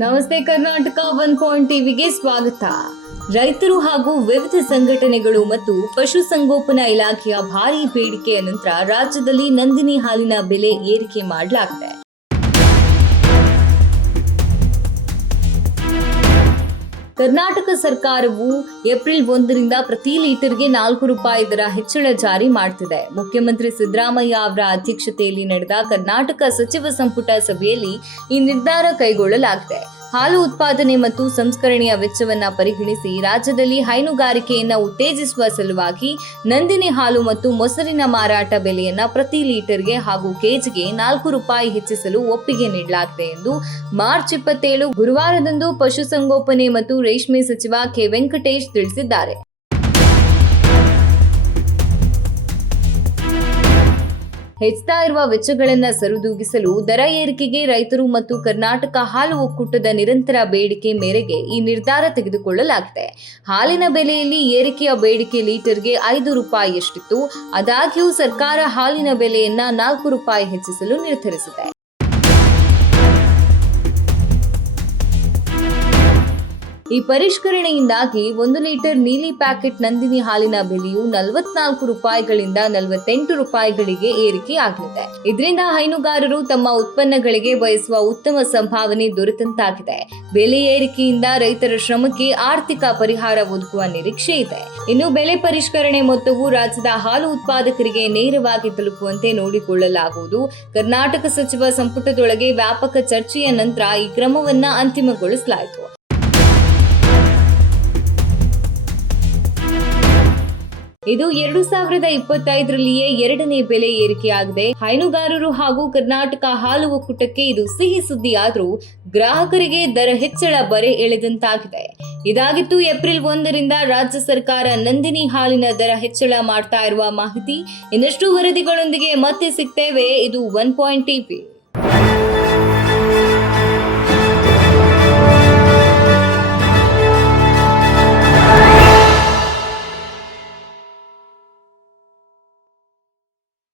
ನಮಸ್ತೆ Karnataka one point ಟಿವಿಗೆ ಸ್ವಾಗತ. ರೈತರು ಹಾಗೂ ವಿವಿಧ ಸಂಘಟನೆಗಳು ಮತ್ತು ಪಶುಸಂಗೋಪನಾ ಇಲಾಖೆಯ ಭಾರಿ ಬೇಡಿಕೆಯ ನಂತರ ರಾಜ್ಯದಲ್ಲಿ ನಂದಿನಿ ಹಾಲಿನ ಬೆಲೆ ಏರಿಕೆ ಮಾಡಲಾಗಿದೆ. ಕರ್ನಾಟಕ ಸರ್ಕಾರವು ಏಪ್ರಿಲ್ ಒಂದರಿಂದ ಪ್ರತಿ ಲೀಟರ್ಗೆ ನಾಲ್ಕು ರೂಪಾಯಿ ದರ ಹೆಚ್ಚಳ ಜಾರಿ ಮಾಡ್ತಿದೆ. ಮುಖ್ಯಮಂತ್ರಿ ಸಿದ್ದರಾಮಯ್ಯ ಅವರ ಅಧ್ಯಕ್ಷತೆಯಲ್ಲಿ ನಡೆದ ಕರ್ನಾಟಕ ಸಚಿವ ಸಂಪುಟ ಸಭೆಯಲ್ಲಿ ಈ ನಿರ್ಧಾರ ಕೈಗೊಳ್ಳಲಾಗಿದೆ. ಹಾಲು ಉತ್ಪಾದನೆ ಮತ್ತು ಸಂಸ್ಕರಣೆಯ ವೆಚ್ಚವನ್ನ ಪರಿಗಣಿಸಿ ರಾಜ್ಯದಲ್ಲಿ ಹೈನುಗಾರಿಕೆಯನ್ನ ಉತ್ತೇಜಿಸುವ ಸಲುವಾಗಿ ನಂದಿನಿ ಹಾಲು ಮತ್ತು ಮೊಸರಿನ ಮಾರಾಟ ಬೆಲೆಯನ್ನ ಪ್ರತಿ ಲೀಟರ್ಗೆ ಹಾಗೂ ಕೆಜಿಗೆ ನಾಲ್ಕು ರೂಪಾಯಿ ಹೆಚ್ಚಿಸಲು ಒಪ್ಪಿಗೆ ನೀಡಲಾಗಿದೆ ಎಂದು ಮಾರ್ಚ್ ಇಪ್ಪತ್ತೇಳು ಗುರುವಾರದಂದು ಪಶುಸಂಗೋಪನೆ ಮತ್ತು ರೇಷ್ಮೆ ಸಚಿವ ಕೆ ವೆಂಕಟೇಶ್ ತಿಳಿಸಿದ್ದಾರೆ. ಹೆಚ್ಚುತ್ತಾ ಇರುವ ವೆಚ್ಚಗಳನ್ನ ಸರಿದೂಗಿಸಲು ದರ ಏರಿಕೆಗೆ ರೈತರು ಮತ್ತು ಕರ್ನಾಟಕ ಹಾಲು ಒಕ್ಕೂಟದ ನಿರಂತರ ಬೇಡಿಕೆ ಮೇರೆಗೆ ಈ ನಿರ್ಧಾರ ತೆಗೆದುಕೊಳ್ಳಲಾಗಿದೆ. ಹಾಲಿನ ಬೆಲೆಯಲ್ಲಿ ಏರಿಕೆಯ ಬೇಡಿಕೆ ಲೀಟರ್ಗೆ ಐದು ರೂಪಾಯಿಯಷ್ಟಿತ್ತು. ಆದಾಗ್ಯೂ ಸರ್ಕಾರ ಹಾಲಿನ ಬೆಲೆಯನ್ನ ನಾಲ್ಕು ರೂಪಾಯಿ ಹೆಚ್ಚಿಸಲು ನಿರ್ಧರಿಸಿದೆ. ಈ ಪರಿಷ್ಕರಣೆಯಿಂದಾಗಿ ಒಂದು ಲೀಟರ್ ನೀಲಿ ಪ್ಯಾಕೆಟ್ ನಂದಿನಿ ಹಾಲಿನ ಬೆಲೆಯು ನಲವತ್ನಾಲ್ಕು ರೂಪಾಯಿಗಳಿಂದ ನಲವತ್ತೆಂಟು ರೂಪಾಯಿಗಳಿಗೆ ಏರಿಕೆಯಾಗಲಿದೆ ಇದರಿಂದ ಹೈನುಗಾರರು ತಮ್ಮ ಉತ್ಪನ್ನಗಳಿಗೆ ಬಯಸುವ ಉತ್ತಮ ಸಂಭಾವನೆ ದೊರೆತಂತಾಗಿದೆ. ಬೆಲೆ ಏರಿಕೆಯಿಂದ ರೈತರ ಶ್ರಮಕ್ಕೆ ಆರ್ಥಿಕ ಪರಿಹಾರ ಒದಗುವ ನಿರೀಕ್ಷೆ ಇದೆ. ಇನ್ನು ಬೆಲೆ ಪರಿಷ್ಕರಣೆ ಮೊತ್ತವು ರಾಜ್ಯದ ಹಾಲು ಉತ್ಪಾದಕರಿಗೆ ನೇರವಾಗಿ ತಲುಪುವಂತೆ ನೋಡಿಕೊಳ್ಳಲಾಗುವುದು. ಕರ್ನಾಟಕ ಸಚಿವ ಸಂಪುಟದೊಳಗೆ ವ್ಯಾಪಕ ಚರ್ಚೆಯ ನಂತರ ಈ ಕ್ರಮವನ್ನ ಅಂತಿಮಗೊಳಿಸಲಾಯಿತು. ಇದು ಎರಡು ಸಾವಿರದ ಇಪ್ಪತ್ತೈದರಲ್ಲಿಯೇ ಎರಡನೇ ಬೆಲೆ ಏರಿಕೆಯಾಗಿದೆ. ಹೈನುಗಾರರು ಹಾಗೂ ಕರ್ನಾಟಕ ಹಾಲು ಒಕ್ಕೂಟಕ್ಕೆ ಇದು ಸಿಹಿ ಸುದ್ದಿ ಆದರೂ ಗ್ರಾಹಕರಿಗೆ ದರ ಹೆಚ್ಚಳ ಬರೆ ಎಳೆದಂತಾಗಿದೆ. ಇದಾಗಿತ್ತು ಏಪ್ರಿಲ್ ಒಂದರಿಂದ ರಾಜ್ಯ ಸರ್ಕಾರ ನಂದಿನಿ ಹಾಲಿನ ದರ ಹೆಚ್ಚಳ ಮಾಡ್ತಾ ಇರುವ ಮಾಹಿತಿ. ಇನ್ನಷ್ಟು ವರದಿಗಳೊಂದಿಗೆ ಮತ್ತೆ ಸಿಗ್ತೇವೆ. ಇದು ಒನ್ ಪಾಯಿಂಟ್ ಟಿವಿ.